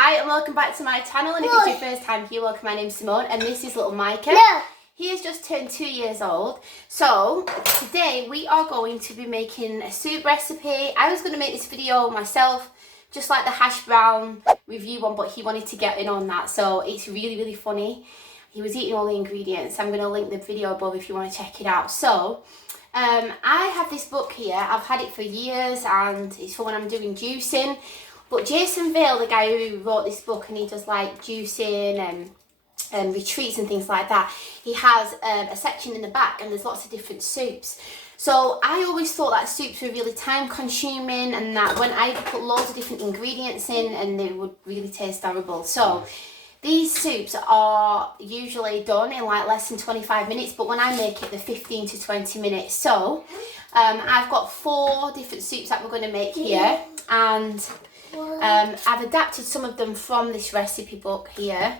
Hi and welcome back to my channel, and if it's your first time here, welcome. My name's Simone and this is little Micah. He has just turned 2 years old. So today we are going to be making a soup recipe. I was going to make this video myself, just like the hash brown review one, but he wanted to get in on that, so it's really funny. He was eating all the ingredients. I'm going to link the video above if you want to check it out. So I have this book here. I've had it for years and it's for when I'm doing juicing. But Jason Vale, the guy who wrote this book, and he does like juicing and retreats and things like that, he has a section in the back and there's lots of different soups. So I always thought that soups were really time consuming and that when I put loads of different ingredients in and they would really taste horrible. So these soups are usually done in like less than 25 minutes, but when I make it, they're 15 to 20 minutes. So I've got 4 different soups that we're going to make here, and I've adapted some of them from this recipe book here.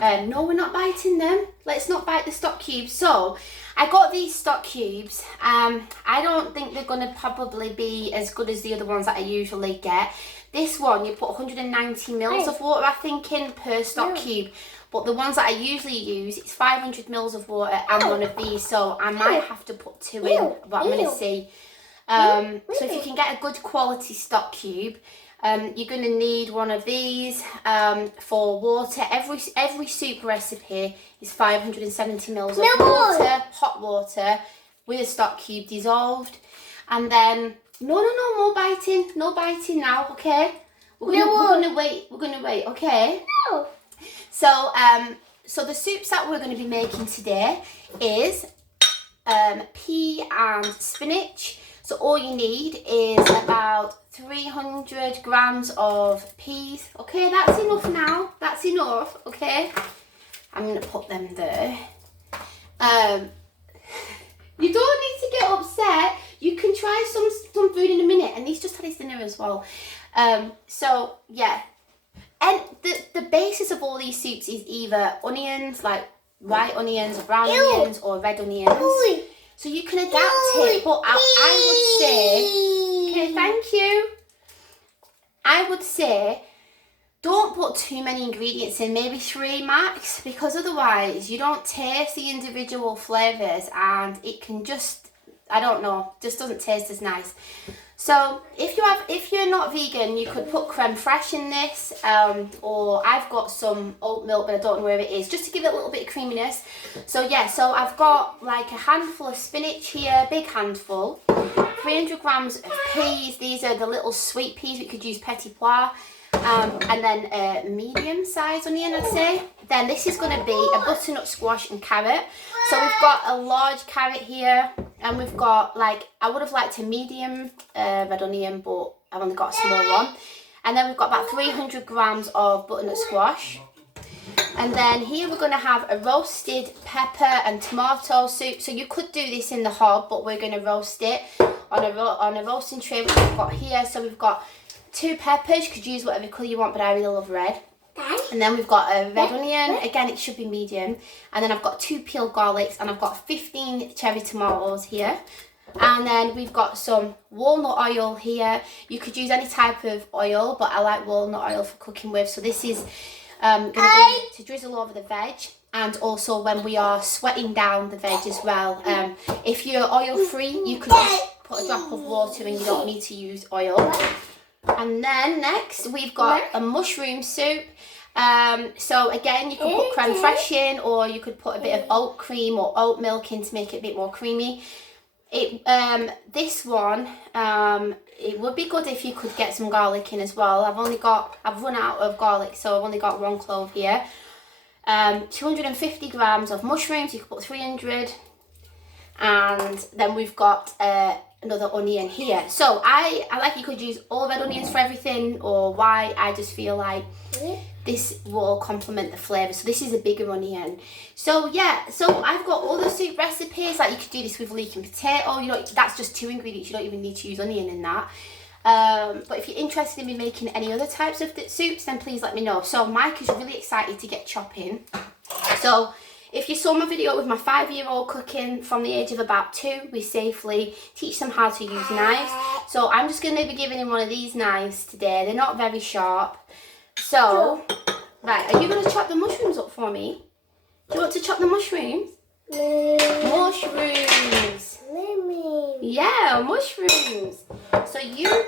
No, we're not biting them. Let's not bite the stock cubes. So I got these stock cubes. I don't think they're going to probably be as good as the other ones that I usually get. This one, you put 190 mils of water, I think, in per stock cube. But the ones that I usually use, it's 500 mils of water and one of these. So I might have to put 2 in, but I'm going to see. So if you can get a good quality stock cube, you're going to need one of these for water. Every soup recipe is 570 mils of water, hot water, with a stock cube dissolved. And then, no biting now, okay? We're gonna wait, okay? No. So, so the soups that we're going to be making today is pea and spinach. So all you need is about 300 grams of peas. Okay, that's enough now. That's enough, okay? I'm going to put them there. You don't need to get upset. You can try some food in a minute. And he's just had his dinner as well. So, yeah. And the basis of all these soups is either onions, like white onions, or brown onions, or red onions. So you can adapt it, but I would say, okay, thank you. I would say don't put too many ingredients in, maybe 3 max, because otherwise you don't taste the individual flavours and it can just, I don't know, just doesn't taste as nice. So if you're not vegan, you could put creme fraiche in this, or I've got some oat milk, but I don't know where it is, just to give it a little bit of creaminess. So yeah, so I've got like a handful of spinach here, big handful, 300 grams of peas. These are the little sweet peas. We could use petit pois, and then a medium size onion, I'd say. Then this is going to be a butternut squash and carrot. So we've got a large carrot here, and we've got, like, I would have liked a medium red onion, but I've only got a small one. And then we've got about 300 grams of butternut squash. And then here we're going to have a roasted pepper and tomato soup. So you could do this in the hob, but we're going to roast it on a roasting tray, which we've got here. So we've got 2 peppers. You could use whatever colour you want, but I really love red. And then we've got a red onion. Again, it should be medium. And then I've got 2 peeled garlics, and I've got 15 cherry tomatoes here. And then we've got some walnut oil here. You could use any type of oil, but I like walnut oil for cooking with. So this is going to be to drizzle over the veg, and also when we are sweating down the veg as well. If you're oil free, you could just put a drop of water and you don't need to use oil. And then next we've got a mushroom soup. So again, you could put creme fraiche in, or you could put a bit of oat cream or oat milk in to make it a bit more creamy. This one, it would be good if you could get some garlic in as well. I've run out of garlic, so I've only got 1 clove here. 250 grams of mushrooms, you could put 300. And then we've got another onion here. So I like, you could use all red onions for everything, or white. I just feel like this will complement the flavour. So this is a bigger onion. So yeah, so I've got other soup recipes, like you could do this with leek and potato. You know, that's just 2 ingredients. You don't even need to use onion in that. But if you're interested in me making any other types of soups, then please let me know. So Mike is really excited to get chopping. So if you saw my video with my 5-year-old cooking from the age of about 2, we safely teach them how to use knives. So I'm just going to be giving him one of these knives today. They're not very sharp. So, right, are you going to chop the mushrooms up for me? Do you want to chop the mushrooms? Mushrooms. Yeah, mushrooms. So you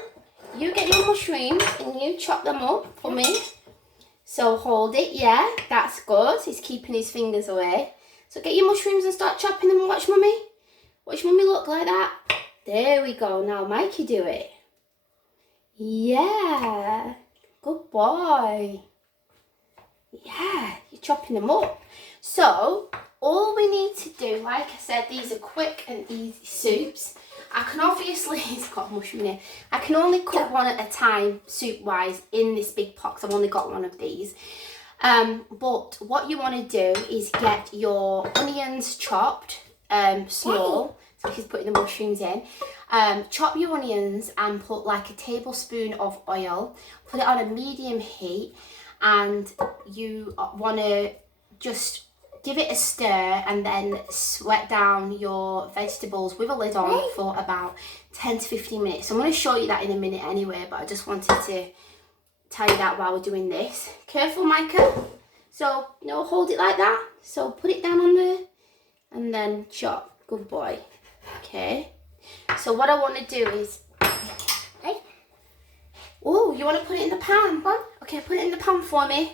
get your mushrooms and you chop them up for me. So hold it, yeah, that's good. He's keeping his fingers away. So get your mushrooms and start chopping them and watch mummy. Watch mummy look like that. There we go. Now Mikey do it. Yeah, good boy. Yeah, you're chopping them up. So all we need to do, like I said, these are quick and easy soups. I can obviously, it's got mushroom in it. I can only cook one at a time, soup wise, in this big pot. I've only got one of these. But what you want to do is get your onions chopped small. So she's putting the mushrooms in. Chop your onions and put like a tablespoon of oil. Put it on a medium heat, and you want to just give it a stir and then sweat down your vegetables with a lid on for about 10 to 15 minutes. I'm going to show you that in a minute anyway, but I just wanted to tell you that while we're doing this. Careful, Micah. So, hold it like that. So put it down on there and then chop. Good boy. Okay. So what I want to do is... Oh, you want to put it in the pan? Okay, put it in the pan for me.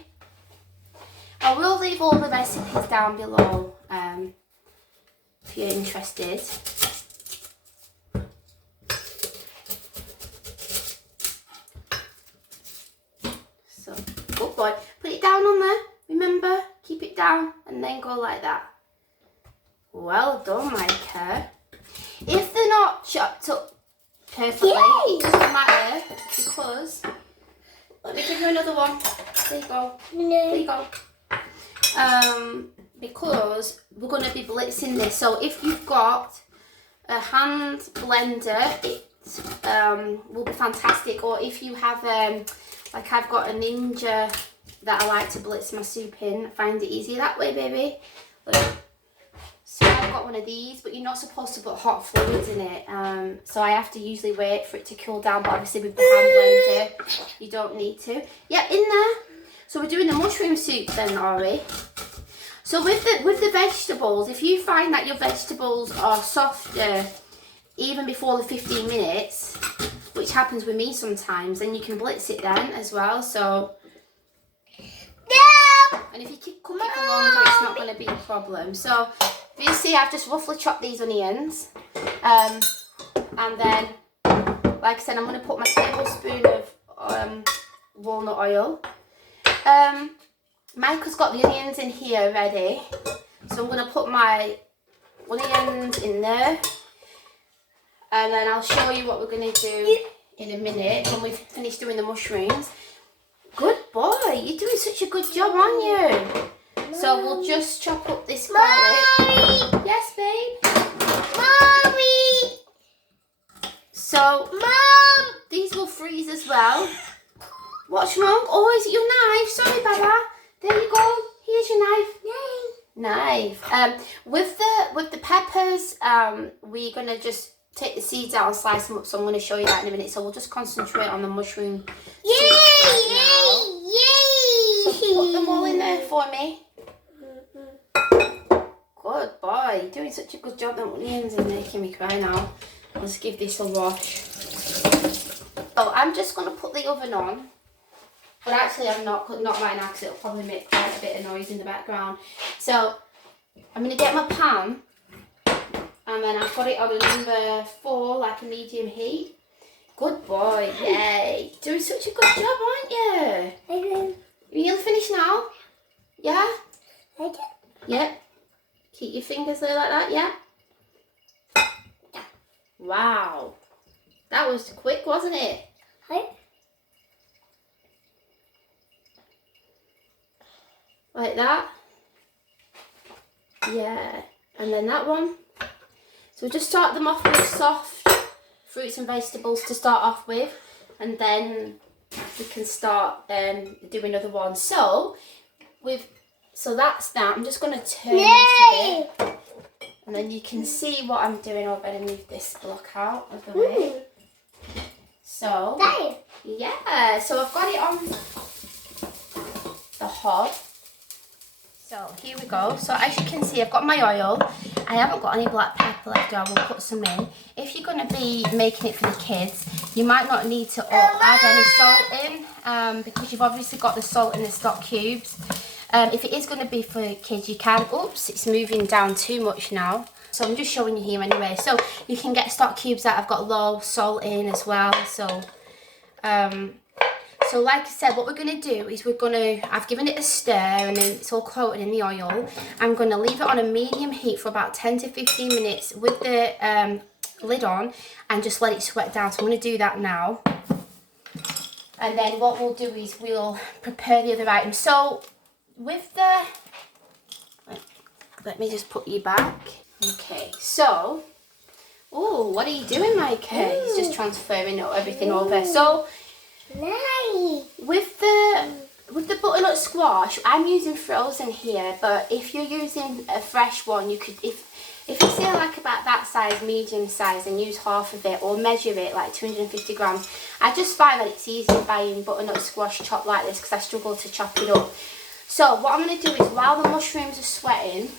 I will leave all the recipes down below if you're interested. So, good boy. Put it down on there. Remember, keep it down and then go like that. Well done, Micah. If they're not chopped up perfectly, it doesn't matter because... Let me give you another one. There you go. There you go. Because we're going to be blitzing this. So if you've got a hand blender, it will be fantastic. Or if you have, like I've got a Ninja that I like to blitz my soup in, I find it easier that way, baby. Look. So I've got one of these, but you're not supposed to put hot fluids in it. So I have to usually wait for it to cool down, but obviously with the hand blender, you don't need to. Yep, in there. So we're doing the mushroom soup then, are we? So with the vegetables, if you find that your vegetables are softer even before the 15 minutes, which happens with me sometimes, then you can blitz it then as well. So, and if you keep cooking it for longer, it's not going to be a problem. So, you see, I've just roughly chopped these onions, and then, like I said, I'm going to put my tablespoon of walnut oil. Micah's got the onions in here ready, so I'm going to put my onions in there, and then I'll show you what we're going to do in a minute when we've finished doing the mushrooms. Good boy, you're doing such a good job, aren't you? So we'll just chop up this garlic. Mommy. Yes, babe? Mommy! So, Mom! These will freeze as well. What's wrong? Oh, is it your knife? Sorry, Baba. There you go. Here's your knife. With the peppers, we're gonna just take the seeds out and slice them up. So I'm gonna show you that in a minute. So we'll just concentrate on the mushroom. So put them all in there for me. Good boy. You're doing such a good job. The onions are making me cry now. Let's give this a wash. So I'm just gonna put the oven on. But actually I'm not right now because it'll probably make quite a bit of noise in the background. So I'm going to get my pan, and then I've got it on a number 4, like a medium heat. Good boy, yay. Doing such a good job, aren't you? Are you nearly finished now? Yeah? Yeah. Keep your fingers there like that, yeah? Wow. That was quick, wasn't it? Like that. Yeah. And then that one. So we'll just start them off with soft fruits and vegetables to start off with. And then we can start do another one. So that's that. I'm just going to turn this a bit. And then you can see what I'm doing. I'll better move this block out of the way. So, yeah. So I've got it on hob. So here we go. So as you can see, I've got my oil. I haven't got any black pepper left, so I will put some in. If you're going to be making it for the kids, you might not need to add any salt in because you've obviously got the salt in the stock cubes. If it is going to be for kids, you can. Oops, it's moving down too much now. So I'm just showing you here anyway. So you can get stock cubes that have got low salt in as well. So like I said, what we're going to do is I've given it a stir and then it's all coated in the oil. I'm going to leave it on a medium heat for about 10 to 15 minutes with the lid on and just let it sweat down. So I'm going to do that now. And then what we'll do is we'll prepare the other items. So with let me just put you back. Okay, so, oh, what are you doing, Micah? He's just transferring everything over. So, with the butternut squash, I'm using frozen here, but if you're using a fresh one, you could, if you say like about that size, medium size, and use half of it, or measure it like 250 grams. I just find that it's easier buying butternut squash chopped like this because I struggle to chop it up. So what I'm going to do is, while the mushrooms are sweating,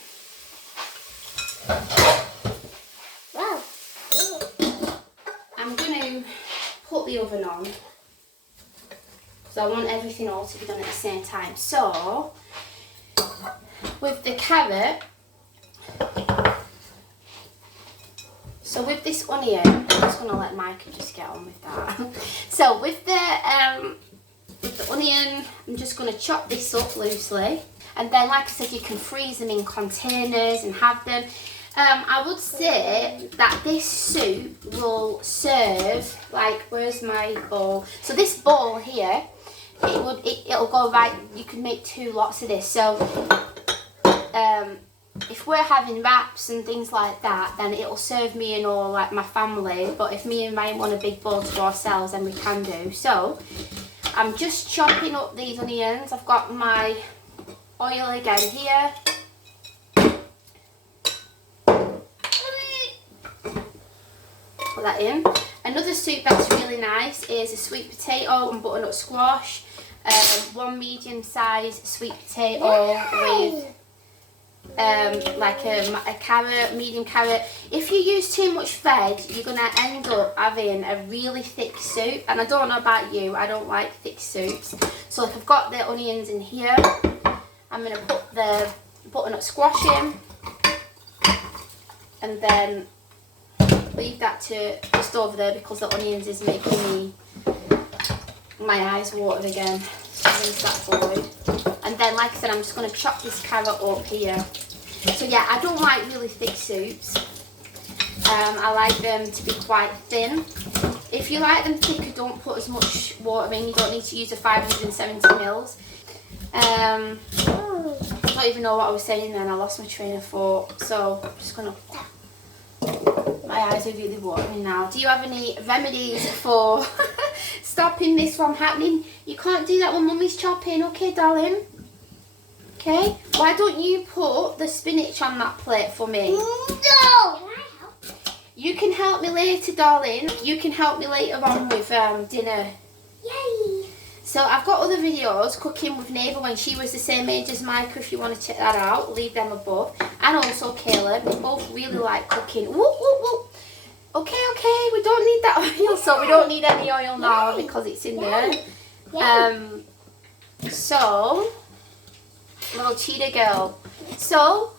I'm going to put the oven on because I want everything all to be done at the same time. So with the carrot, so with this onion, I'm just going to let Micah just get on with that. So with the onion, I'm just going to chop this up loosely, and then like I said, you can freeze them in containers and have them. I would say that this soup will serve, like, where's my bowl? So this bowl here, it'll go right, you can make 2 lots of this. So if we're having wraps and things like that, then it'll serve me and all, like, my family. But if me and Ryan want a big bowl to ourselves, then we can do. So I'm just chopping up these onions. I've got my oil again here. Put that in. Another soup that's really nice is a sweet potato and butternut squash. 1 medium sized sweet potato with like a carrot, medium carrot. If you use too much veg, you're going to end up having a really thick soup. And I don't know about you, I don't like thick soups. So if I've got the onions in here, I'm going to put the butternut squash in. And then leave that to just over there because the onions is making me, my eyes water again. So rinse that forward. And then, like I said, I'm just going to chop this carrot up here. So yeah, I don't like really thick soups. I like them to be quite thin. If you like them thicker, don't put as much water in. You don't need to use a 570 mils. I don't even know what I was saying then. I lost my train of thought. So I'm just going to... My eyes are really watering now. Do you have any remedies for stopping this from happening? You can't do that when Mummy's chopping, okay, darling? Okay. Why don't you put the spinach on that plate for me? No! You can help me later, darling. You can help me later on with dinner. Yay! So I've got other videos, cooking with Neighbour when she was the same age as Micah, if you want to check that out, leave them above. And also Caleb, we both really like cooking. Whoop, whoop, whoop. Okay, we don't need that oil, so we don't need any oil now because it's in there. So, little cheetah girl. So,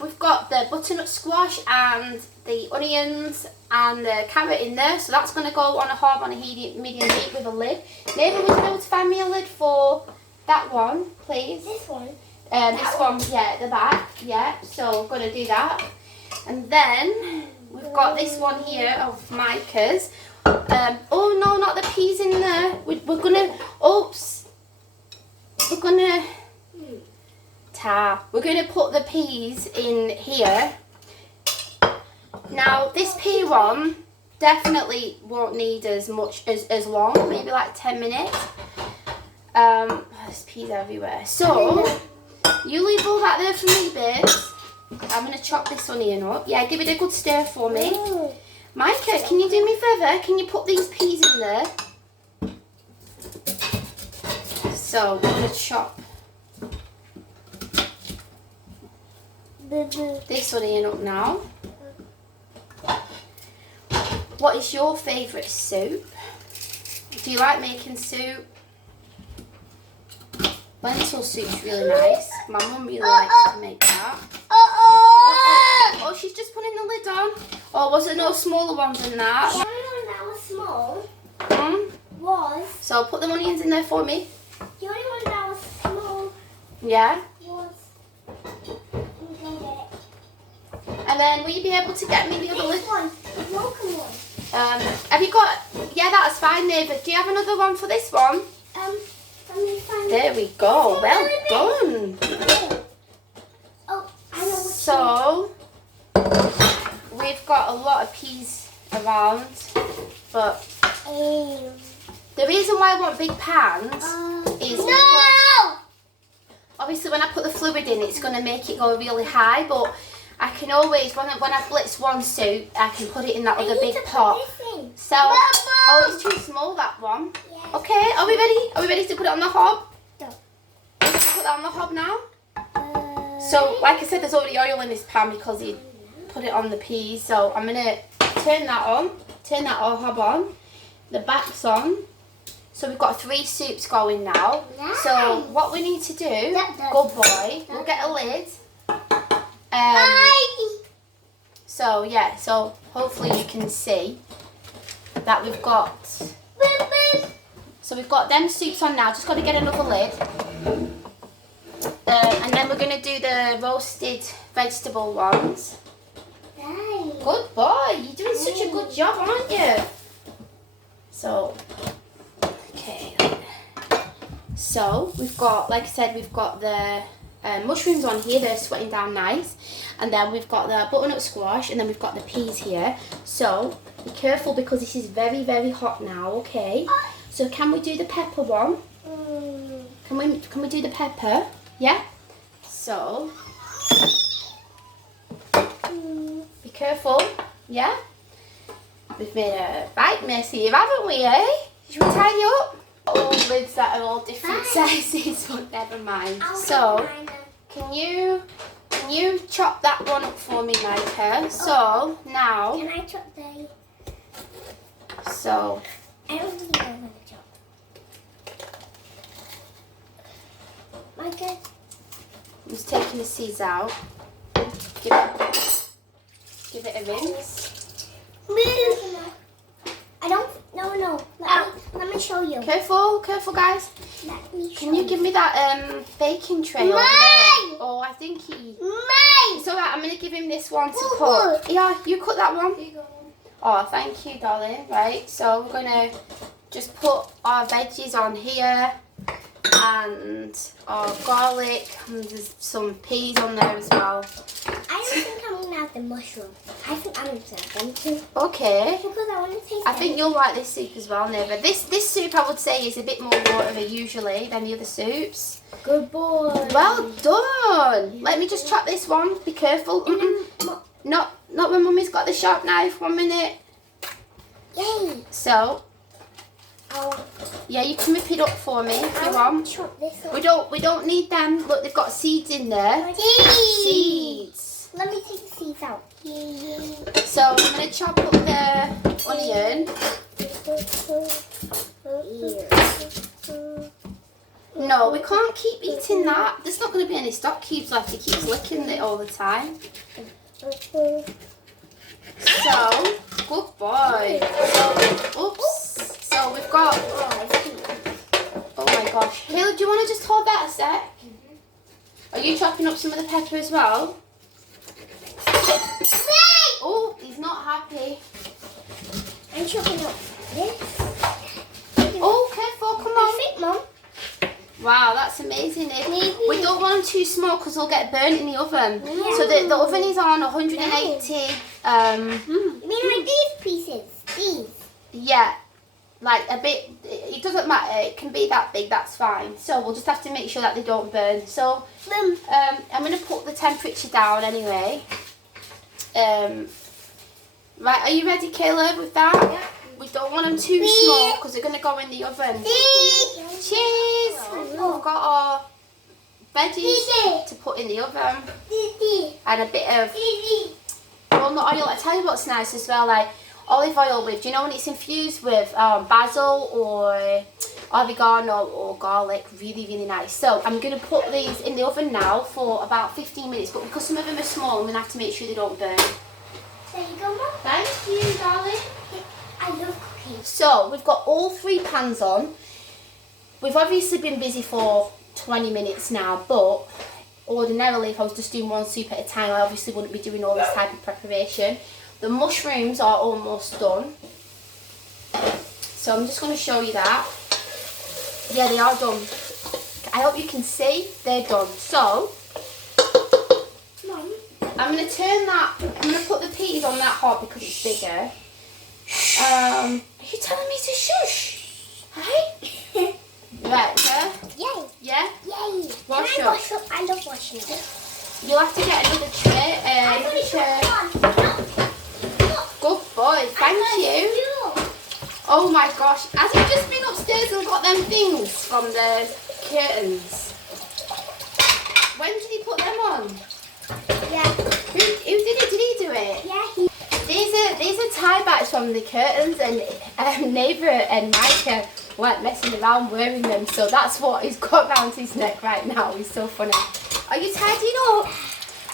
we've got the butternut squash and the onions and the carrot in there, so that's going to go on a hob on a medium heat with a lid. Maybe would you be able to find me a lid for that one, please? This one? This one, yeah, at the back, yeah, so we're going to do that. And then we've got this one here of Micah's. Oh no, not the peas in there. We're going to, oops, we're going to, we're going to put the peas in here. Now, this pea one definitely won't need as much as long, maybe like 10 minutes. There's peas everywhere. So, you leave all that there for me, babes. I'm going to chop this onion up. Yeah, give it a good stir for me. Micah, can you do me a favour? Can you put these peas in there? So, I'm going to chop this onion up now. What is your favourite soup? Do you like making soup? Lentil soup's really nice. My mum really likes to make that. Oh, she's just putting the lid on. Oh, was there no smaller ones than that? The only one that was small was... So put the onions in there for me. The only one that was small Yeah. was... And then will you be able to get me the other lid? This one, the broken one. Have you got... Yeah, that's fine, Neighbour. Do you have another one for this one? Let me find There we go. Well done. Oh, I know which So, we've got a lot of peas around, but the reason why I want big pans is because obviously when I put the fluid in, it's going to make it go really high, but I can always, when I blitz one soup, I can put it in that other big pot. So, oh, it's too small, that one. Yes. Okay, are we ready? Are we ready to put it on the hob? No. Put that on the hob now. So, like I said, there's already oil in this pan because he put it on the peas. So, I'm going to turn that on. Turn that hob on. The back's on. So, we've got 3 soups going now. Nice. So, what we need to do, good boy, we'll get a lid. So, yeah, so hopefully you can see that we've got... So, we've got them soups on now. Just got to get another lid. And then we're going to do the roasted vegetable ones. Good boy. You're doing such a good job, aren't you? So, okay. So, we've got, like I said, we've got the mushrooms on here. They're sweating down nice. And then we've got the butternut squash. And then we've got the peas here. So, be careful because this is very, very hot now, okay? So, can we do the pepper one? Can we do the pepper? Yeah? So, be careful. Yeah? We've made a right mess here, haven't we, eh? Should we tidy up? All lids that are all different sizes, but never mind. So, can you chop that one up for me, Micah? So, now... Can I chop the... So... I don't think I'm going to chop. Micah? I'm just taking the seeds out. Give it a rinse. I don't... No. Let me show you. Careful, guys. Let me show Can you give me that baking tray over there? Oh, I think he... It's alright, I'm going to give him this one to cut. Yeah, you cut that one. Oh, thank you, darling. Right, so we're going to just put our veggies on here. And our garlic. And there's some peas on there as well. I don't think I'm going to have the mushroom. I think I'm going to have them too. Okay. Because I want to taste I think you'll like this soup as well, Neva. This soup, I would say, is a bit more watery usually than the other soups. Good boy. Well done. Let me just chop this one. Be careful. Not when Mummy's got the sharp knife. 1 minute. Yay. So, yeah, you can rip it up for me if you want. Chop this up. We don't need them. Look, they've got seeds in there. Seeds. Let me take the seeds out. So I'm going to chop up the onion. No, we can't keep eating that. There's not going to be any stock cubes left. He keeps licking it all the time. So, good boy. So, oops. So we've got... Oh my gosh. Caleb, do you want to just hold that a sec? Are you chopping up some of the pepper as well? Oh, he's not happy. I'm chopping up this. Oh, careful, come on. Think, Mum. Wow, that's amazing. We don't want them too small because they'll get burnt in the oven. Yeah. So the oven is on 180. You mean like these pieces? These? Yeah, like a bit. It doesn't matter. It can be that big. That's fine. So we'll just have to make sure that they don't burn. So I'm going to put the temperature down anyway. Right, are you ready, Caleb, with that? Yeah. We don't want them too small because they're going to go in the oven. Cheese! We've got our veggies to put in the oven, and a bit of walnut oil. I tell you what's nice as well, like olive oil with, do you know when it's infused with basil or oregano or garlic, really nice. So I'm going to put these in the oven now for about 15 minutes, but because some of them are small, I'm going to have to make sure they don't burn. There you go, Mum. Thank you, darling. I love cookies. So we've got all 3 pans on. We've obviously been busy for 20 minutes now, but ordinarily if I was just doing one soup at a time, I obviously wouldn't be doing all this type of preparation. The mushrooms are almost done, so I'm just going to show you that. Yeah, they are done. I hope you can see they're done. So Mum. I'm going to turn that, I'm going to put the peas on that hob because it's bigger. Are you telling me to shush? Hey? Right, yeah? Yay. Yeah? Yay. Wash Can I up. wash up? I love washing up. You'll have to get another tray. I've already got one. Good boy, thank you. Oh my gosh, has he just been upstairs and got them things from the curtains? When did he put them on? Yeah. Who did it? Did he do it? Yeah. These are tie backs from the curtains, and neighbour and Micah weren't messing around wearing them, so that's what he's got round his neck right now. He's so funny. Are you tidying up?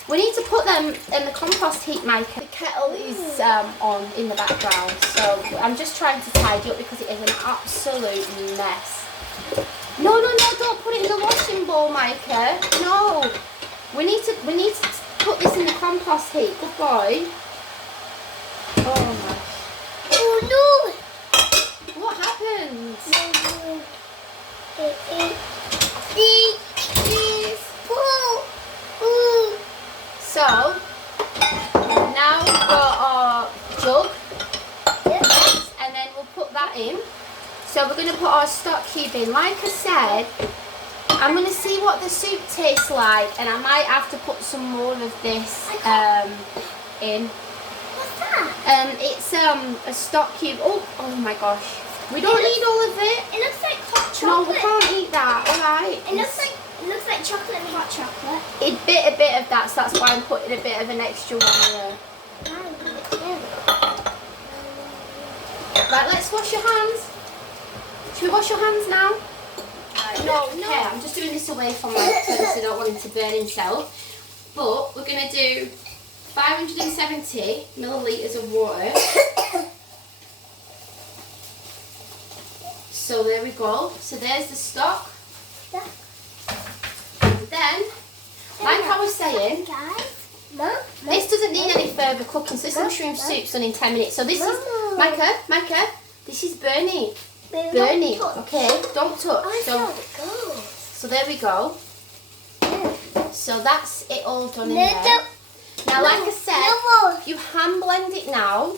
We need to put them in the compost heap, Micah. The kettle is on in the background, so I'm just trying to tidy up because it is an absolute mess. No, don't put it in the washing bowl, Micah. No, we need to put this in the compost heap. Good boy. Oh my. Oh no! What happened? So now we've got our jug, and then we'll put that in. So we're going to put our stock cube in. Like I said, I'm going to see what the soup tastes like, and I might have to put some more of this in. What's that? It's a stock cube. Oh my gosh. We don't need all of it. It looks like hot No, chocolate. we can't eat that. All right. It looks like chocolate and hot chocolate. It bit a bit of that, so that's why I'm putting a bit of an extra one there. Right, let's wash your hands. Should we wash your hands now? No. Okay, I'm just doing this away from my because I don't want him to burn himself. But we're going to do 570 millilitres of water. So there we go. So there's the stock. And then, like I was saying, this doesn't need any further cooking. So this mushroom soup's done in 10 minutes. So this is, Micah, this is Bernie. Bernie, okay? Don't touch. So there we go. So that's it all done in there. Now, like I said, you hand blend it now,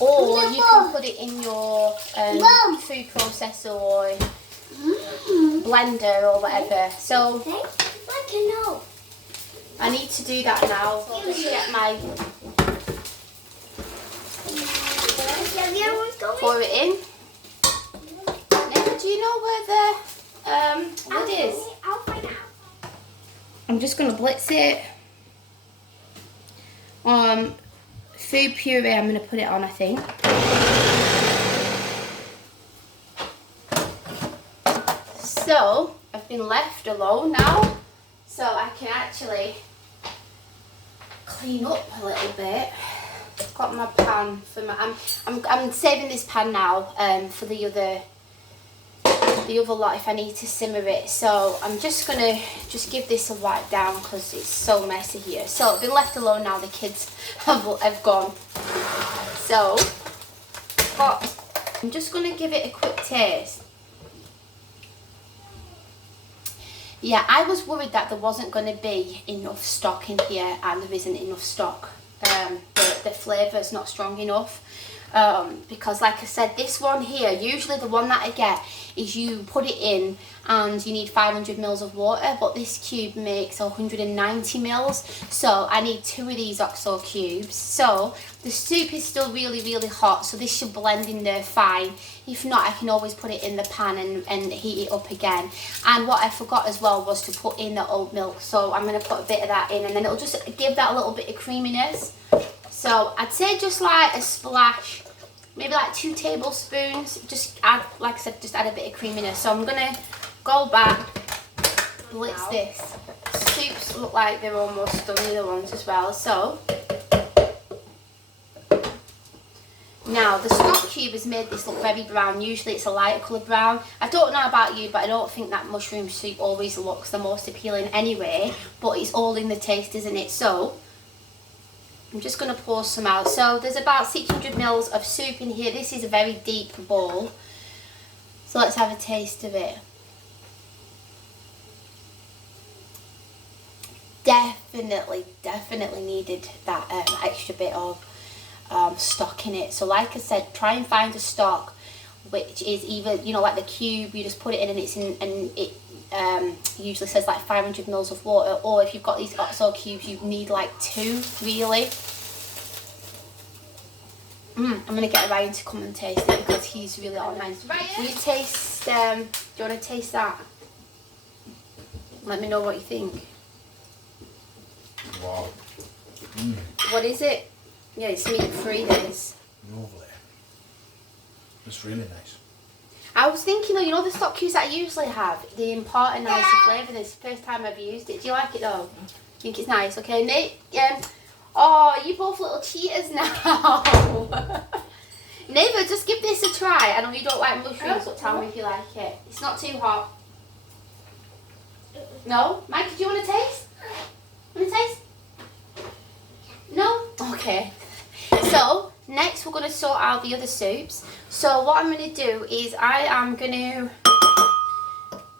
or you can put it in your food processor or blender or whatever. So I need to do that now. So I'll just get my pour it in. Now, do you know where the lid is? I'll find out. I'm just going to blitz it. Food puree, I'm going to put it on, I think. So, I've been left alone now, so I can actually clean up a little bit. I've got my pan for my. I'm saving this pan now for the other lot if I need to simmer it. So I'm just gonna give this a wipe down because it's so messy here. So I've been left alone now. The kids have gone. So I'm just gonna give it a quick taste. Yeah, I was worried that there wasn't going to be enough stock in here, and there isn't enough stock. The flavour's not strong enough. because like I said, this one here, usually the one that I get is you put it in and you need 500 mils of water, but this cube makes 190 mils, so I need 2 of these OXO cubes. So the soup is still really, really hot, so this should blend in there fine. If not, I can always put it in the pan and heat it up again. And what I forgot as well was to put in the oat milk, so I'm going to put a bit of that in, and then it'll just give that a little bit of creaminess. So I'd say just like a splash, maybe like 2 tablespoons, just add, like I said, just add a bit of creaminess. So I'm going to go back, blitz this. Soups look like they're almost done, the other ones as well. So now the stock cube has made this look very brown. Usually it's a lighter colour brown. I don't know about you, but I don't think that mushroom soup always looks the most appealing anyway, but it's all in the taste, isn't it? So I'm just going to pour some out. So there's about 600 mils of soup in here. This is a very deep bowl. So let's have a taste of it. Definitely needed that extra bit of stock in it. So like I said, try and find a stock which is either, you know, like the cube, you just put it in and it's in, and it usually says like 500 mils of water, or if you've got these OXO cubes, you need like 2 really. I'm gonna get Ryan to come and taste it because he's really organised. Ryan, will you taste? Do you want to taste that? Let me know what you think. Wow. What is it? Yeah, it's meat free. This. Lovely. It's really nice. I was thinking, you know the stock cubes that I usually have, they impart a nicer flavour. This is the first time I've used it. Do you like it though? Think it's nice? Okay, Nate. Oh, you both little cheaters now. Neighbour, just give this a try. I know you don't like mushrooms, but tell me if you like it. It's not too hot. No? Micah, do you want to taste? Want to taste? No? Okay. So, next we're going to sort out the other soups. So what I'm going to do is I am going to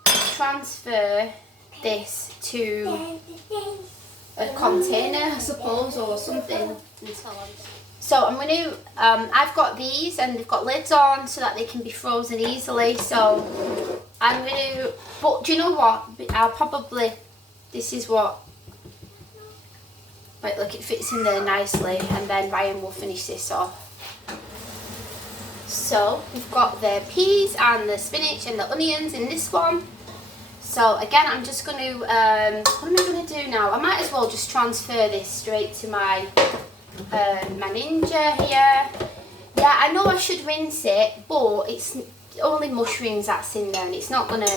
transfer this to a container, I suppose, or something. So I'm going to, I've got these and they've got lids on so that they can be frozen easily. So I'm going to, but do you know what? I'll probably, this is what, right, look, it fits in there nicely, and then Ryan will finish this off. So we've got the peas and the spinach and the onions in this one. So again, I'm just going to, what am I going to do now? I might as well just transfer this straight to my my Ninja here. Yeah, I know I should rinse it, but it's only mushrooms that's in there and it's not going to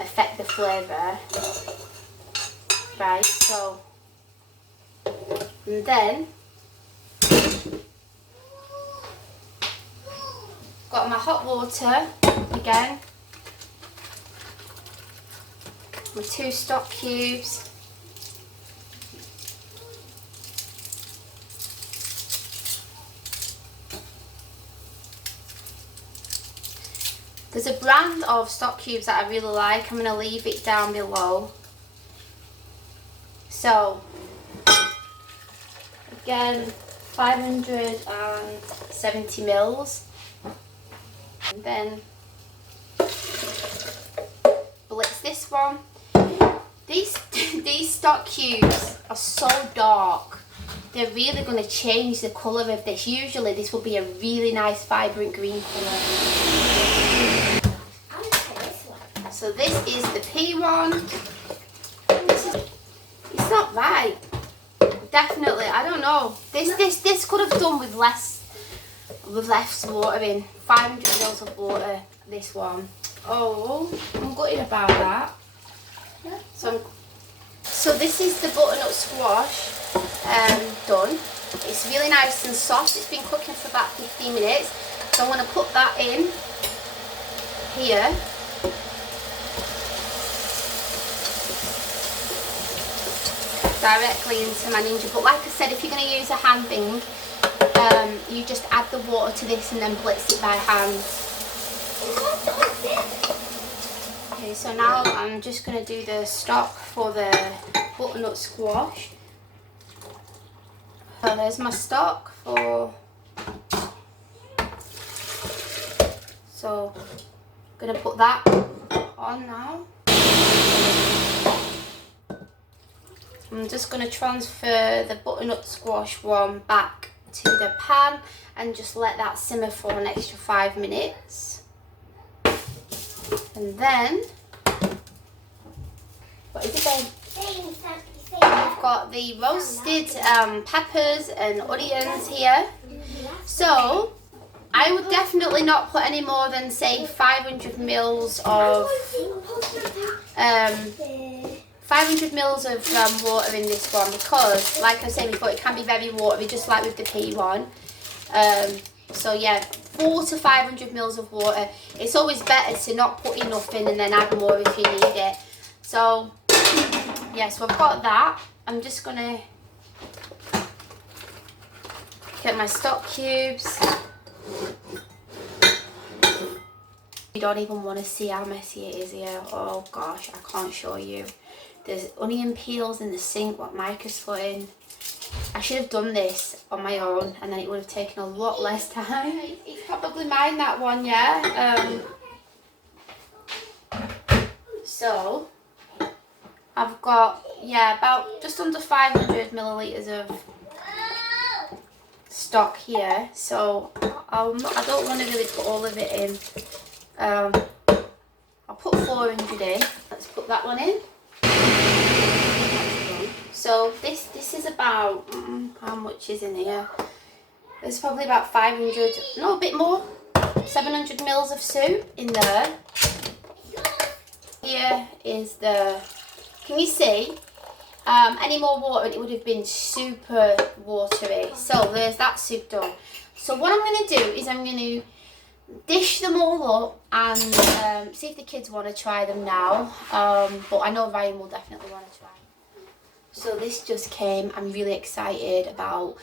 affect the flavour. Right, so, and then got my hot water again, my 2 stock cubes. There's a brand of stock cubes that I really like. I'm going to leave it down below. So, again, 570 mils. And then blitz this one. These stock cubes are so dark. They're really going to change the colour of this. Usually this will be a really nice vibrant green colour. So this is the pea one. It's not right. Definitely, I don't know. This could have done with less water in. 500 mils of water. This one. Oh, I'm gutted about that. So this is the butternut squash done. It's really nice and soft. It's been cooking for about 15 minutes. So I'm going to put that in here. Directly into my Ninja, but like I said, if you're going to use a hand thing, you just add the water to this and then blitz it by hand. Okay, so now I'm just going to do the stock for the butternut squash. So there's my stock for So I'm gonna put that on now. I'm just gonna transfer the butternut squash one back to the pan and just let that simmer for an extra 5 minutes. And then, what is it then? I've got the roasted peppers and onions here. So I would definitely not put any more than say 500 mils of 500 mils of water in this one, because like I was saying before, it can be very watery, just like with the pea one. So yeah, 400 to 500 mils of water. It's always better to not put enough in and then add more if you need it. So yeah, so I've got that. I'm just gonna get my stock cubes. You don't even want to see how messy it is here. Oh gosh, I can't show you. There's onion peels in the sink, what Micah's put in. I should have done this on my own and then it would have taken a lot less time. It's probably mine, that one, yeah. So I've got, yeah, about just under 500 millilitres of stock here. So I don't want to really put all of it in. I'll put 400 in. Let's put that one in. So this is about, how much is in here? There's probably about 500, no, a bit more, 700 mils of soup in there. Here is the, can you see? Any more water, it would have been super watery. So there's that soup done. So what I'm going to do is I'm going to dish them all up and see if the kids want to try them now. But I know Ryan will definitely want to try. So this just came. I'm really excited about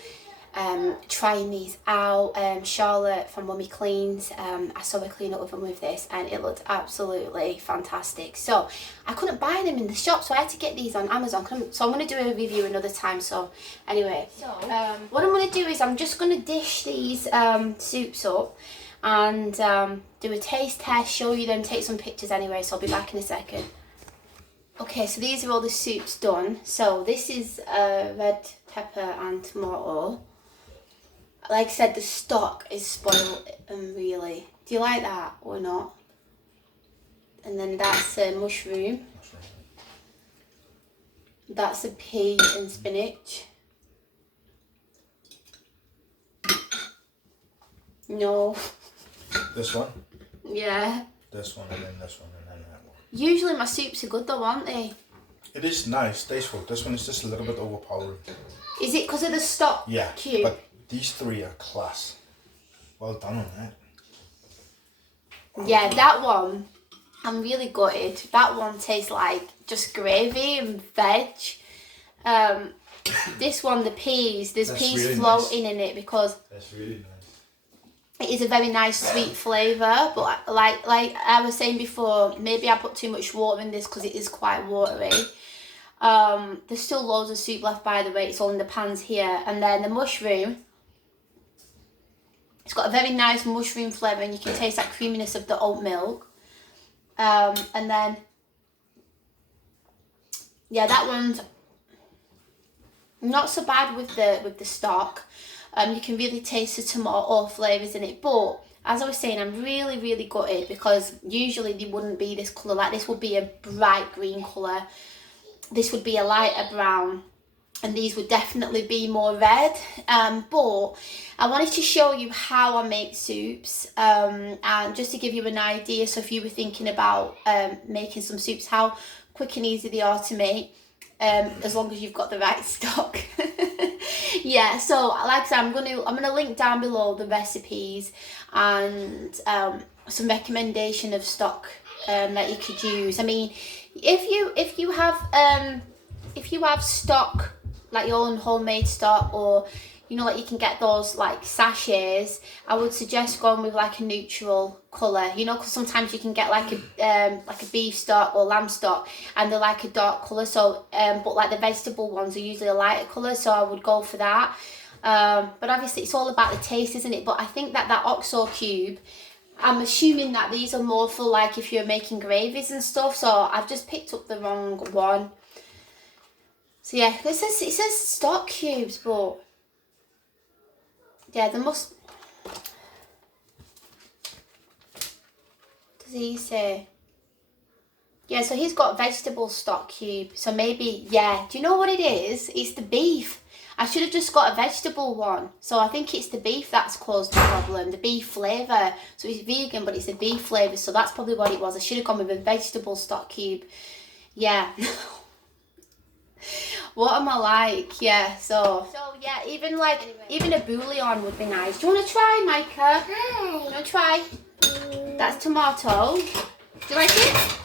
trying these out. Charlotte from Mummy Cleans, I saw her clean up oven with this and it looked absolutely fantastic. So I couldn't buy them in the shop, so I had to get these on Amazon. So I'm going to do a review another time. So anyway, what I'm going to do is I'm just going to dish these soups up and do a taste test, show you them, take some pictures anyway, so I'll be back in a second. Okay, so these are all the soups done. So this is red pepper and tomato. Like I said, the stock is spoiled and really. Do you like that or not? And then that's a mushroom. That's a pea and spinach. No. This one? Yeah. This one and then this one and then that one. Usually my soups are good though, aren't they? It is nice, tasteful. This one is just a little bit overpowering. Is it because of the stock cube? But these three are class. Well done on that. Yeah, that one, I'm really gutted. That one tastes like just gravy and veg. This one, the peas, there's That's peas really floating nice. in it because That's really nice. it is a very nice sweet flavour. But like I was saying before, maybe I put too much water in this because it is quite watery. There's still loads of soup left, by the way. It's all in the pans here. And then the mushroom, it's got a very nice mushroom flavour and you can taste that creaminess of the oat milk. And then, yeah, that one's not so bad with the stock. You can really taste the tomato flavours in it. But as I was saying, I'm really, really gutted because usually they wouldn't be this colour. Like this would be a bright green colour. This would be a lighter brown. And these would definitely be more red. But I wanted to show you how I make soups. And just to give you an idea. So if you were thinking about making some soups, how quick and easy they are to make. As long as you've got the right stock. Yeah, so like I said, I'm gonna link down below the recipes and some recommendation of stock that you could use. I mean, if you have stock, like your own homemade stock, or you know, like you can get those like sachets, I would suggest going with like a neutral colour, you know, because sometimes you can get like a beef stock or lamb stock and they're like a dark colour. So but like the vegetable ones are usually a lighter colour, so I would go for that. But obviously it's all about the taste, isn't it? But I think that OXO cube I'm assuming that these are more for like if you're making gravies and stuff, so I've just picked up the wrong one. So yeah, it says stock cubes, but yeah, there must. Does he say? Yeah, so he's got vegetable stock cube. So maybe, yeah. Do you know what it is? It's the beef. I should have just got a vegetable one. So I think it's the beef that's caused the problem. The beef flavour. So it's vegan, but it's a beef flavour. So that's probably what it was. I should have gone with a vegetable stock cube. Yeah. What am I like? Yeah, so yeah, even a bouillon would be nice. Do you want to try, Micah? Hi. You want to try? That's tomato. Do you like it?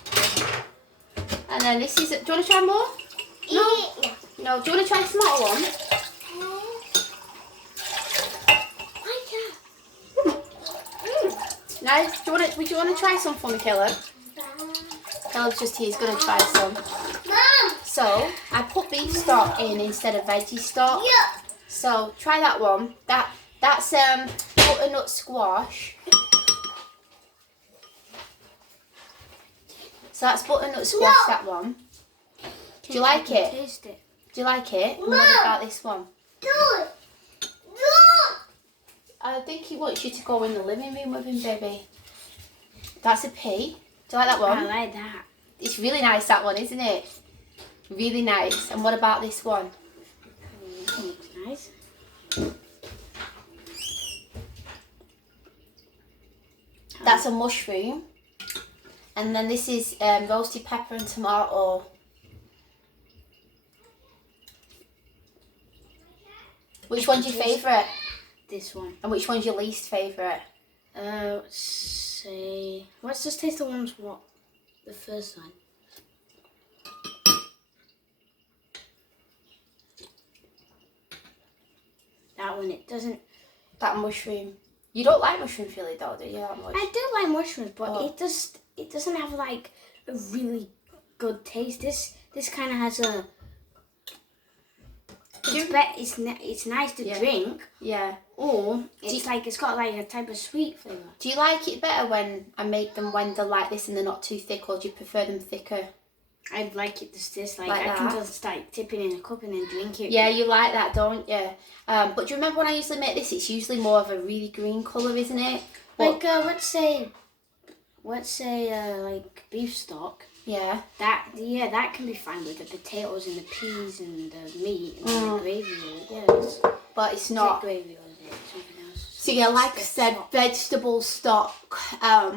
And then this is, do you want to try more? No, do you want to try a smaller one? Nice. Would you want to try some for me, Caleb? Caleb's just here, he's going to try some. Mom. So, I put beef stock in instead of veggie stock. Yeah. So, try that one. That's butternut squash. So that's butternut squash, that one. Do you like it? Taste it. Do you like it? And what about this one? Do it. Do I think he wants you to go in the living room with him, baby. That's a pea. Do you like that one? I like that. It's really nice, that one, isn't it? Really nice. And what about this one? Looks nice. That's a mushroom. And then this is roasted pepper and tomato. Which one's your favourite? This one. And which one's your least favourite? Let's just taste the ones the first one. That one, it doesn't. That mushroom. You don't like mushroom fillet though, do you? That much? I do like mushrooms, but it doesn't have like a really good taste. This kind of has a. It's nice to drink. Yeah. Or it's got like a type of sweet flavour. Do you like it better when I make them when they're like this and they're not too thick, or do you prefer them thicker? I like it just this, Like I that? can just like tipping in a cup and then drink it. Yeah, you like that, don't you? But do you remember when I usually make this? It's usually more of a really green colour, isn't it? Like let's say like beef stock. Yeah. That can be fine with the potatoes and the peas and the meat and the gravy. Yes. But it's not. Gravy or is it something else? So yeah, like I said, vegetable stock.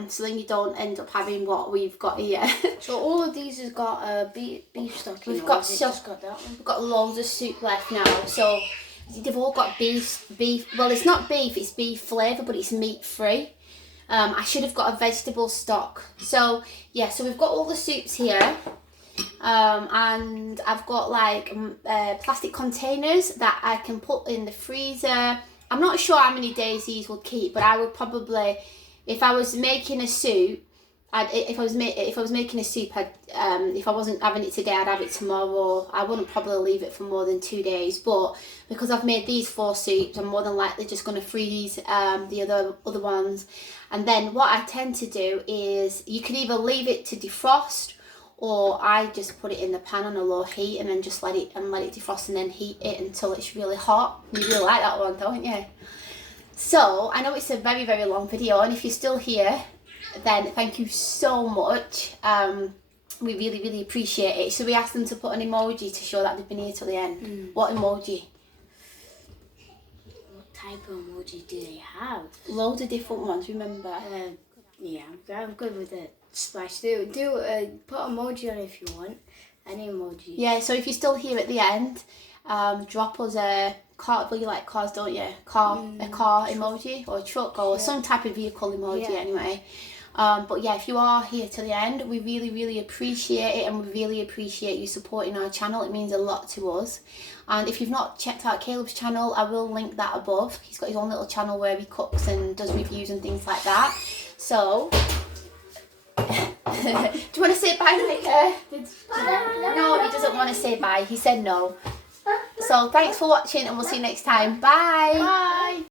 So then you don't end up having what we've got here. So all of these has got beef stock in it. We've got just got that one. We've got loads of soup left now. So they've all got beef. Well, it's not beef. It's beef flavour, but it's meat free. I should have got a vegetable stock. So yeah, so we've got all the soups here. And I've got like plastic containers that I can put in the freezer. I'm not sure how many days these will keep, but I would probably, if I was making a soup, if I was making a soup, if I wasn't having it today, I'd have it tomorrow. I wouldn't probably leave it for more than 2 days, but because I've made these 4 soups, I'm more than likely just going to freeze the other ones. And then what I tend to do is you can either leave it to defrost, or I just put it in the pan on a low heat and then just let it defrost and then heat it until it's really hot. You really like that one, don't you? So I know it's a very, very long video, and if you're still here, then thank you so much. We really, really appreciate it. So we asked them to put an emoji to show that they've been here till the end. What emoji? What type of emoji do they have? Loads of different ones, remember? Yeah, I'm good with it. Splash. Do put emoji on if you want. Any emoji. Yeah, so if you're still here at the end, drop us a car. Well, you like cars, don't you? A car emoji, or a truck, or some type of vehicle emoji anyway. But yeah, if you are here to the end, we really, really appreciate it, and we really appreciate you supporting our channel. It means a lot to us. And if you've not checked out Caleb's channel, I will link that above. He's got his own little channel where he cooks and does reviews and things like that. So, do you want to say bye, Micah? No, he doesn't want to say bye. He said no. So thanks for watching, and we'll see you next time. Bye. Bye.